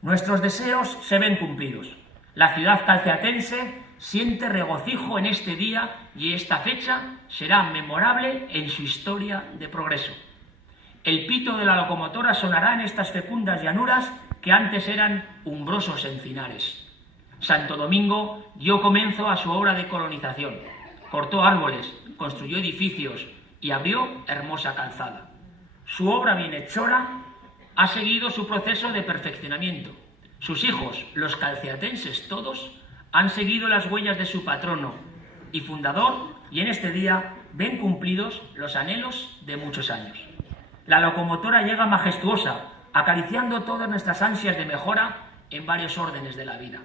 Nuestros deseos se ven cumplidos. La ciudad calceatense siente regocijo en este día y esta fecha será memorable en su historia de progreso. El pito de la locomotora sonará en estas fecundas llanuras que antes eran umbrosos encinares. Santo Domingo dio comienzo a su obra de colonización. Cortó árboles, construyó edificios y abrió hermosa calzada. Su obra bienhechora ha seguido su proceso de perfeccionamiento. Sus hijos, los calceatenses todos, han seguido las huellas de su patrono y fundador, y en este día ven cumplidos los anhelos de muchos años. La locomotora llega majestuosa, acariciando todas nuestras ansias de mejora en varios órdenes de la vida.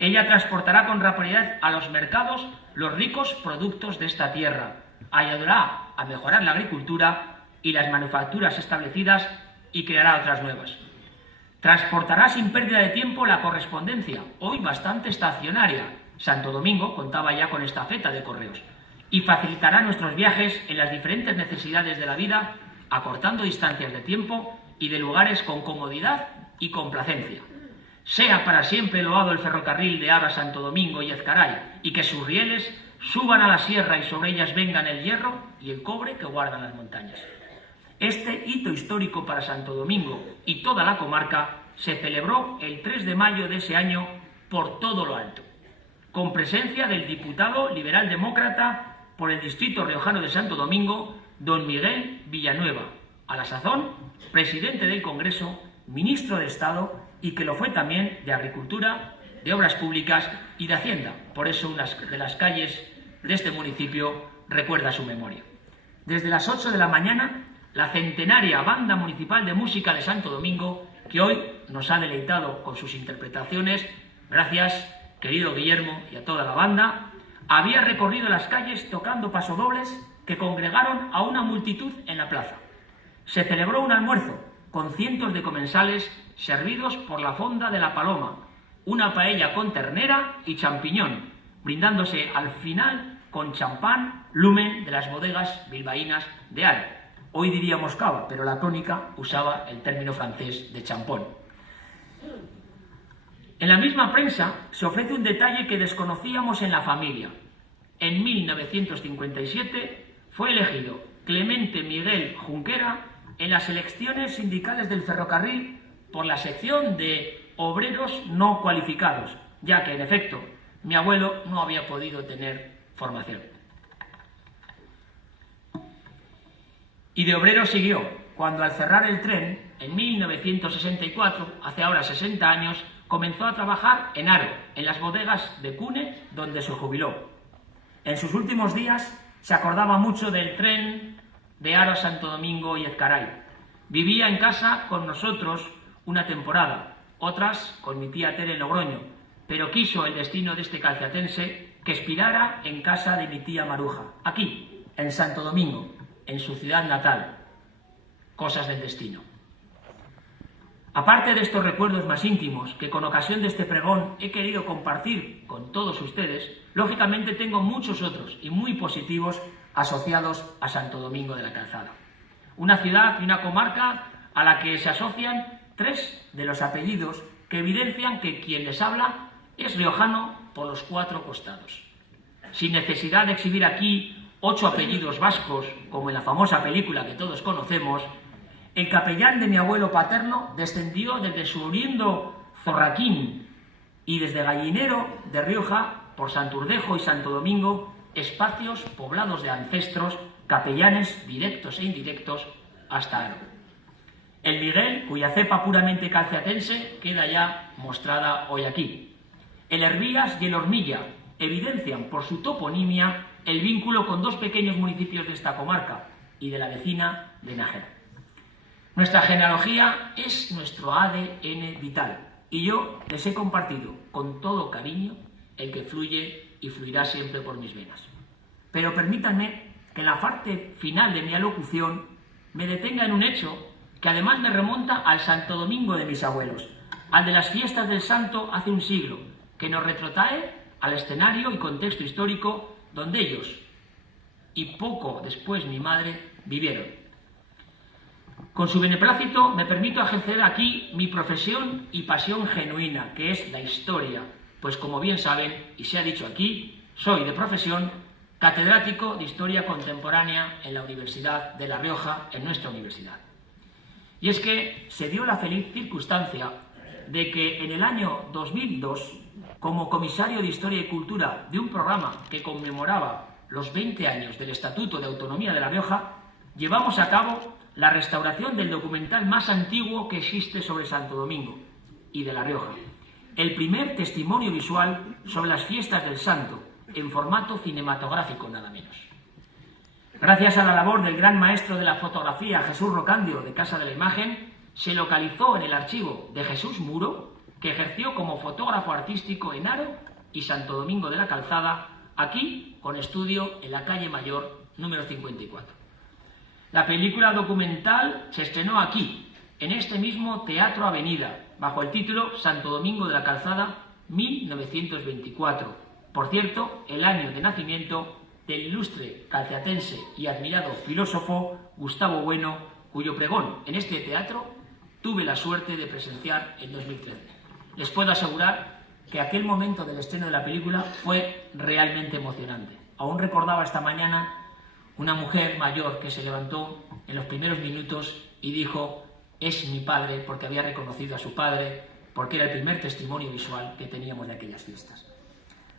Ella transportará con rapidez a los mercados los ricos productos de esta tierra, ayudará a mejorar la agricultura y las manufacturas establecidas y creará otras nuevas. Transportará sin pérdida de tiempo la correspondencia, hoy bastante estacionaria. Santo Domingo contaba ya con estafeta de correos, y facilitará nuestros viajes en las diferentes necesidades de la vida, acortando distancias de tiempo y de lugares con comodidad y complacencia. Sea para siempre loado el ferrocarril de Aro a Santo Domingo y Ezcaray, y que sus rieles suban a la sierra y sobre ellas vengan el hierro y el cobre que guardan las montañas. Este hito histórico para Santo Domingo y toda la comarca se celebró el 3 de mayo de ese año por todo lo alto, con presencia del diputado liberal demócrata por el distrito riojano de Santo Domingo, don Miguel Villanueva, a la sazón presidente del Congreso, ministro de Estado y que lo fue también de Agricultura, de Obras Públicas y de Hacienda. Por eso una de las calles de este municipio recuerda su memoria. Desde las 8 de la mañana, la centenaria Banda Municipal de Música de Santo Domingo, que hoy nos ha deleitado con sus interpretaciones, gracias, querido Guillermo, y a toda la banda, había recorrido las calles tocando pasodobles que congregaron a una multitud en la plaza. Se celebró un almuerzo con cientos de comensales servidos por la Fonda de la Paloma, una paella con ternera y champiñón, brindándose al final con champán Lumen de las bodegas bilbaínas de Aro. Hoy diríamos cava, pero la tónica usaba el término francés de champón. En la misma prensa se ofrece un detalle que desconocíamos en la familia. En 1957 fue elegido Clemente Miguel Junquera en las elecciones sindicales del ferrocarril por la sección de obreros no cualificados, ya que, en efecto, mi abuelo no había podido tener formación. Y de obrero siguió, cuando al cerrar el tren, en 1964, hace ahora 60 años, comenzó a trabajar en Aro, en las bodegas de Cune, donde se jubiló. En sus últimos días se acordaba mucho del tren de Aro a Santo Domingo y Ezcaray. Vivía en casa con nosotros una temporada, otras con mi tía Tere en Logroño, pero quiso el destino de este calceatense que expirara en casa de mi tía Maruja, aquí, en Santo Domingo, en su ciudad natal. Cosas del destino. Aparte de estos recuerdos más íntimos que con ocasión de este pregón he querido compartir con todos ustedes, lógicamente tengo muchos otros y muy positivos asociados a Santo Domingo de la Calzada. Una ciudad y una comarca a la que se asocian tres de los apellidos que evidencian que quien les habla es riojano por los cuatro costados. Sin necesidad de exhibir aquí 8 apellidos vascos, como en la famosa película que todos conocemos, el capellán de mi abuelo paterno descendió desde su oriundo Zorraquín y desde Gallinero de Rioja, por Santurdejo y Santo Domingo, espacios poblados de ancestros, capellanes directos e indirectos, hasta Aro. El Miguel, cuya cepa puramente calceatense queda ya mostrada hoy aquí. El Hervías y el Hornilla evidencian por su toponimia el vínculo con dos pequeños municipios de esta comarca y de la vecina de Nájera. Nuestra genealogía es nuestro ADN vital y yo les he compartido con todo cariño el que fluye y fluirá siempre por mis venas. Pero permítanme que en la parte final de mi alocución me detenga en un hecho que además me remonta al Santo Domingo de mis abuelos, al de las fiestas del Santo hace un siglo, que nos retrotrae al escenario y contexto histórico donde ellos, y poco después mi madre, vivieron. Con su beneplácito me permito ejercer aquí mi profesión y pasión genuina, que es la historia, pues como bien saben, y se ha dicho aquí, soy de profesión catedrático de Historia Contemporánea en la Universidad de La Rioja, en nuestra universidad. Y es que se dio la feliz circunstancia de que en el año 2002, como comisario de Historia y Cultura de un programa que conmemoraba los 20 años del Estatuto de Autonomía de La Rioja, llevamos a cabo la restauración del documental más antiguo que existe sobre Santo Domingo y de La Rioja, el primer testimonio visual sobre las fiestas del santo, en formato cinematográfico nada menos. Gracias a la labor del gran maestro de la fotografía Jesús Rocandio de Casa de la Imagen, se localizó en el archivo de Jesús Muro, que ejerció como fotógrafo artístico en Haro y Santo Domingo de la Calzada, aquí con estudio en la calle Mayor número 54. La película documental se estrenó aquí, en este mismo Teatro Avenida, bajo el título Santo Domingo de la Calzada 1924. Por cierto, el año de nacimiento del ilustre calciatense y admirado filósofo Gustavo Bueno, cuyo pregón en este teatro tuve la suerte de presenciar en 2013. Les puedo asegurar que aquel momento del estreno de la película fue realmente emocionante. Aún recordaba esta mañana una mujer mayor que se levantó en los primeros minutos y dijo: es mi padre, porque había reconocido a su padre, porque era el primer testimonio visual que teníamos de aquellas fiestas.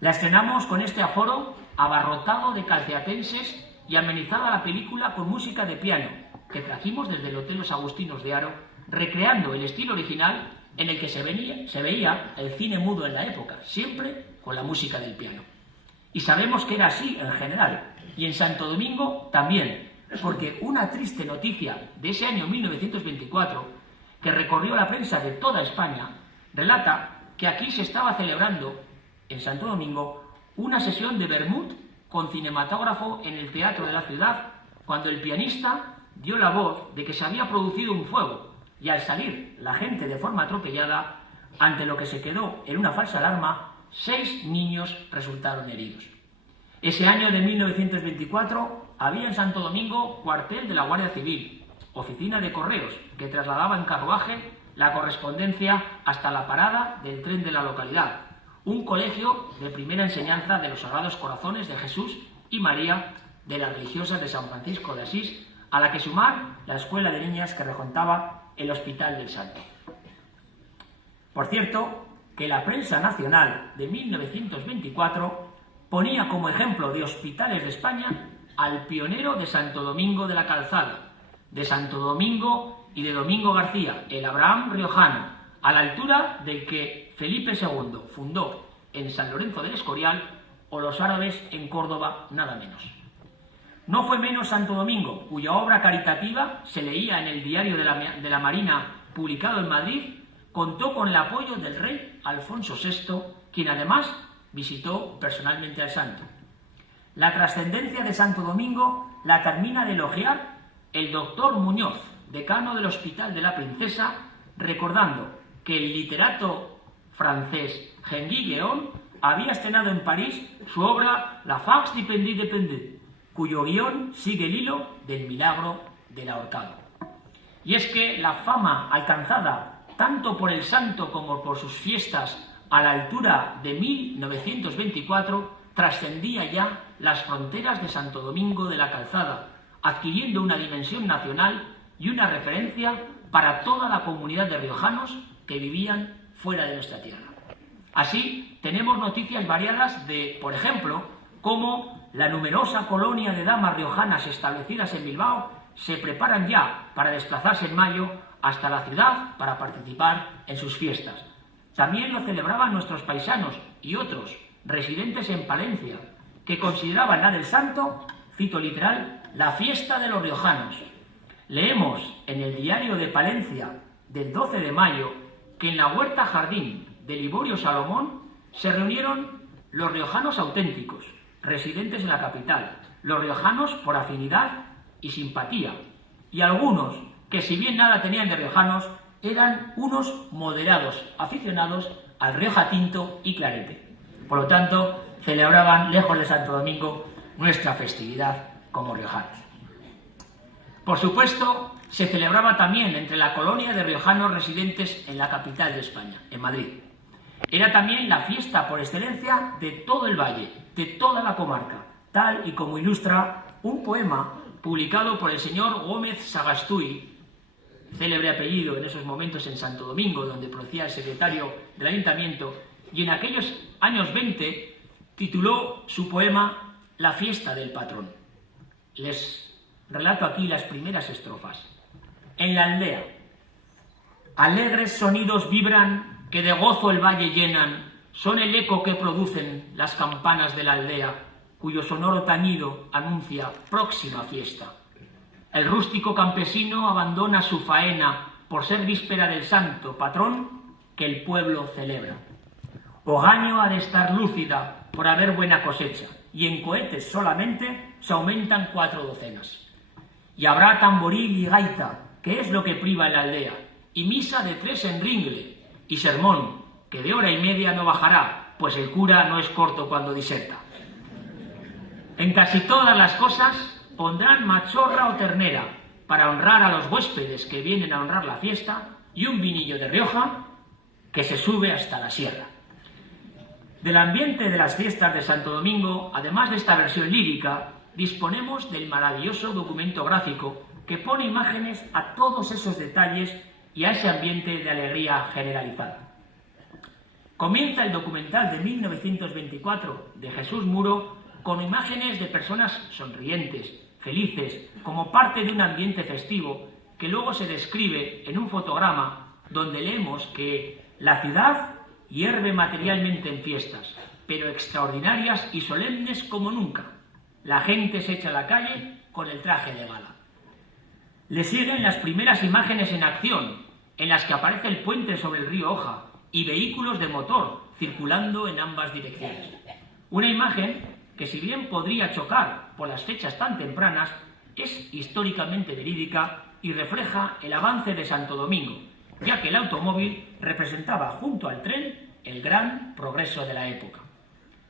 La estrenamos con este aforo abarrotado de calciatenses y amenizada la película con música de piano que trajimos desde el Hotel Los Agustinos de Haro, recreando el estilo original en el que se veía el cine mudo en la época, siempre con la música del piano. Y sabemos que era así en general, y en Santo Domingo también, porque una triste noticia de ese año 1924, que recorrió la prensa de toda España, relata que aquí se estaba celebrando, en Santo Domingo, una sesión de vermut con cinematógrafo en el teatro de la ciudad, cuando el pianista dio la voz de que se había producido un fuego, y al salir la gente de forma atropellada, ante lo que se quedó en una falsa alarma, 6 niños resultaron heridos. Ese año de 1924 había en Santo Domingo cuartel de la Guardia Civil, oficina de correos que trasladaba en carruaje la correspondencia hasta la parada del tren de la localidad, un colegio de primera enseñanza de los Sagrados Corazones de Jesús y María de las religiosas de San Francisco de Asís, a la que sumar la escuela de niñas que regentaba el Hospital del Santo. Por cierto, que la prensa nacional de 1924 ponía como ejemplo de hospitales de España al pionero de Santo Domingo de la Calzada, de Santo Domingo y de Domingo García, el Abraham riojano, a la altura del que Felipe II fundó en San Lorenzo del Escorial, o los árabes en Córdoba, nada menos. No fue menos Santo Domingo, cuya obra caritativa se leía en el Diario de la Marina, publicado en Madrid, contó con el apoyo del rey Alfonso VI, quien además visitó personalmente al santo. La trascendencia de Santo Domingo la termina de elogiar el doctor Muñoz, decano del Hospital de la Princesa, recordando que el literato francés Henri Guéon había estrenado en París su obra La Farce du Pendu de Pendu, cuyo guión sigue el hilo del milagro del ahorcado. Y es que la fama alcanzada tanto por el santo como por sus fiestas a la altura de 1924, trascendía ya las fronteras de Santo Domingo de la Calzada, adquiriendo una dimensión nacional y una referencia para toda la comunidad de riojanos que vivían fuera de nuestra tierra. Así, tenemos noticias variadas de, por ejemplo, cómo la numerosa colonia de damas riojanas establecidas en Bilbao se preparan ya para desplazarse en mayo hasta la ciudad para participar en sus fiestas. También lo celebraban nuestros paisanos y otros residentes en Palencia, que consideraban la del santo, cito literal, la fiesta de los riojanos. Leemos en el diario de Palencia del 12 de mayo que en la huerta jardín de Liborio Salomón se reunieron los riojanos auténticos, residentes en la capital, los riojanos por afinidad y simpatía, y algunos que, si bien nada tenían de riojanos, eran unos moderados aficionados al Rioja Tinto y Clarete. Por lo tanto, celebraban, lejos de Santo Domingo, nuestra festividad como riojanos. Por supuesto, se celebraba también entre la colonia de riojanos residentes en la capital de España, en Madrid. Era también la fiesta por excelencia de todo el valle, de toda la comarca, tal y como ilustra un poema publicado por el señor Gómez Sagastuy, célebre apellido en esos momentos en Santo Domingo, donde procedía el secretario del ayuntamiento, y en aquellos años 20 tituló su poema La fiesta del patrón. Les relato aquí las primeras estrofas. En la aldea, alegres sonidos vibran que de gozo el valle llenan, son el eco que producen las campanas de la aldea, cuyo sonoro tañido anuncia próxima fiesta. El rústico campesino abandona su faena por ser víspera del santo patrón que el pueblo celebra. Ogaño ha de estar lúcida por haber buena cosecha, y en cohetes solamente se aumentan 4 docenas. Y habrá tamboril y gaita, que es lo que priva en la aldea, y misa de 3 en ringle, y sermón, que de 1h30 no bajará, pues el cura no es corto cuando diserta. En casi todas las cosas pondrán machorra o ternera, para honrar a los huéspedes que vienen a honrar la fiesta, y un vinillo de Rioja que se sube hasta la sierra. Del ambiente de las fiestas de Santo Domingo, además de esta versión lírica, disponemos del maravilloso documento gráfico que pone imágenes a todos esos detalles y a ese ambiente de alegría generalizada. Comienza el documental de 1924 de Jesús Muro con imágenes de personas sonrientes, felices, como parte de un ambiente festivo que luego se describe en un fotograma donde leemos que la ciudad hierve materialmente en fiestas, pero extraordinarias y solemnes como nunca. La gente se echa a la calle con el traje de gala. Le siguen las primeras imágenes en acción, en las que aparece el puente sobre el río Oja y vehículos de motor circulando en ambas direcciones. Una imagen que, si bien podría chocar por las fechas tan tempranas, es históricamente verídica y refleja el avance de Santo Domingo, ya que el automóvil representaba junto al tren el gran progreso de la época.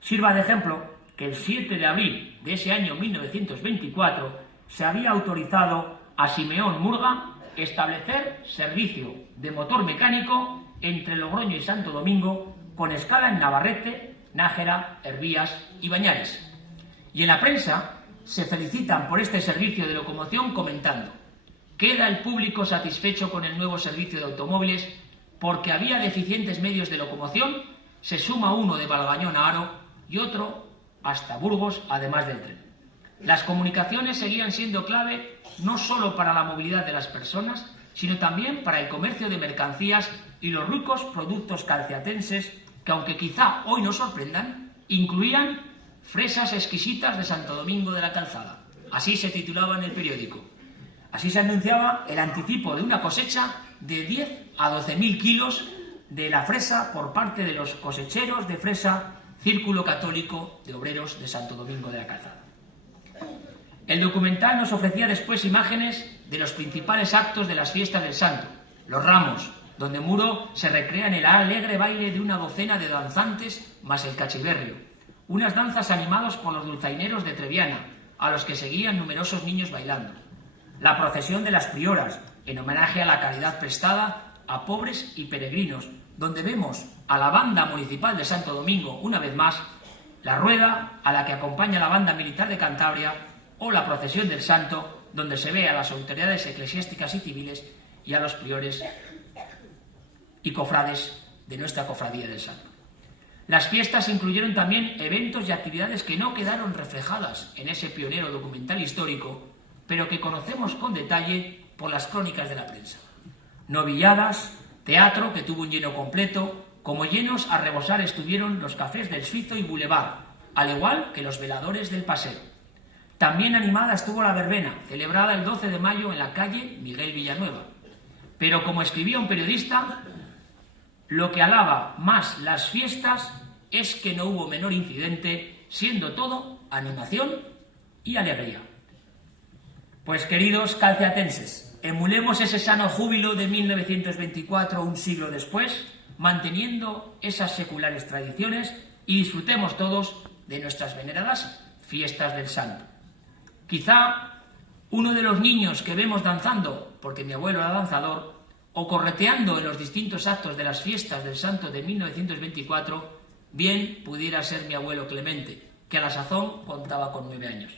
Sirva de ejemplo que el 7 de abril de ese año 1924 se había autorizado a Simeón Murga establecer servicio de motor mecánico entre Logroño y Santo Domingo, con escala en Navarrete, Nájera, Hervías y Bañares. Y en la prensa se felicitan por este servicio de locomoción comentando: queda el público satisfecho con el nuevo servicio de automóviles porque había deficientes medios de locomoción, se suma uno de Valgañón a Haro y otro hasta Burgos, además del tren. Las comunicaciones seguían siendo clave no solo para la movilidad de las personas, sino también para el comercio de mercancías y los ricos productos calciatenses que, aunque quizá hoy nos sorprendan, incluían fresas exquisitas de Santo Domingo de la Calzada. Así se titulaba en el periódico. Así se anunciaba el anticipo de una cosecha de 10 a 12.000 kilos de la fresa por parte de los cosecheros de fresa Círculo Católico de Obreros de Santo Domingo de la Calzada. El documental nos ofrecía después imágenes de los principales actos de las fiestas del Santo, los ramos, donde Muro se recrea en el alegre baile de una docena de danzantes más el cachiverrio, unas danzas animadas por los dulzaineros de Treviana, a los que seguían numerosos niños bailando. La procesión de las prioras, en homenaje a la caridad prestada a pobres y peregrinos, donde vemos a la banda municipal de Santo Domingo una vez más, la rueda a la que acompaña la banda militar de Cantabria o la procesión del Santo, donde se ve a las autoridades eclesiásticas y civiles y a los priores y cofrades de nuestra cofradía del Santo. Las fiestas incluyeron también eventos y actividades que no quedaron reflejadas en ese pionero documental histórico, pero que conocemos con detalle por las crónicas de la prensa. Novilladas, teatro que tuvo un lleno completo, como llenos a rebosar estuvieron los cafés del Suizo y Boulevard, al igual que los veladores del Paseo. También animada estuvo la verbena, celebrada el 12 de mayo en la calle Miguel Villanueva. Pero, como escribía un periodista, lo que alaba más las fiestas es que no hubo menor incidente, siendo todo animación y alegría. Pues, queridos calciatenses, emulemos ese sano júbilo de 1924 un siglo después, manteniendo esas seculares tradiciones, y disfrutemos todos de nuestras veneradas fiestas del Santo. Quizá uno de los niños que vemos danzando porque mi abuelo era danzador, o correteando en los distintos actos de las fiestas del santo de 1924, bien pudiera ser mi abuelo Clemente, que a la sazón contaba con 9 años.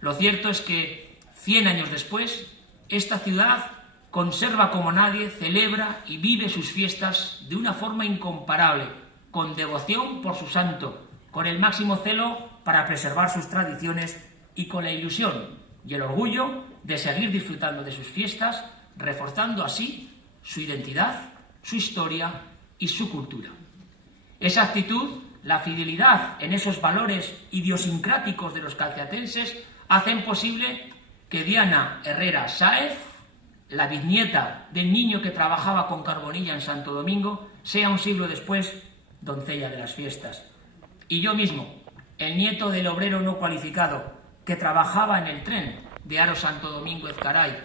Lo cierto es que 100 años después, esta ciudad conserva como nadie, celebra y vive sus fiestas de una forma incomparable, con devoción por su santo, con el máximo celo para preservar sus tradiciones y con la ilusión y el orgullo de seguir disfrutando de sus fiestas, reforzando así su identidad, su historia y su cultura. Esa actitud, la fidelidad en esos valores idiosincráticos de los calceatenses, hacen posible que Diana Herrera Sáez, la bisnieta del niño que trabajaba con Carbonilla en Santo Domingo, sea un siglo después doncella de las fiestas. Y yo mismo, el nieto del obrero no cualificado que trabajaba en el tren de Haro Santo Domingo Ezcaray,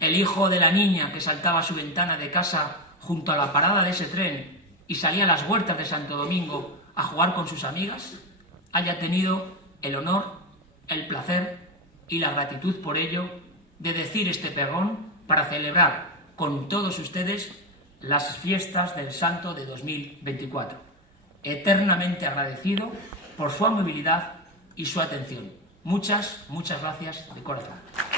el hijo de la niña que saltaba a su ventana de casa junto a la parada de ese tren y salía a las huertas de Santo Domingo a jugar con sus amigas, haya tenido el honor, el placer y la gratitud por ello de decir este pregón para celebrar con todos ustedes las fiestas del santo de 2024. Eternamente agradecido por su amabilidad y su atención. Muchas gracias de corazón.